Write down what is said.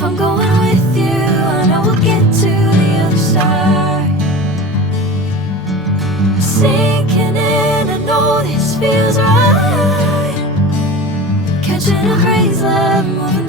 If I'm going with you, I know we'll get to the other side. Sinking in, I know this feels right. Catching a crazy love, moving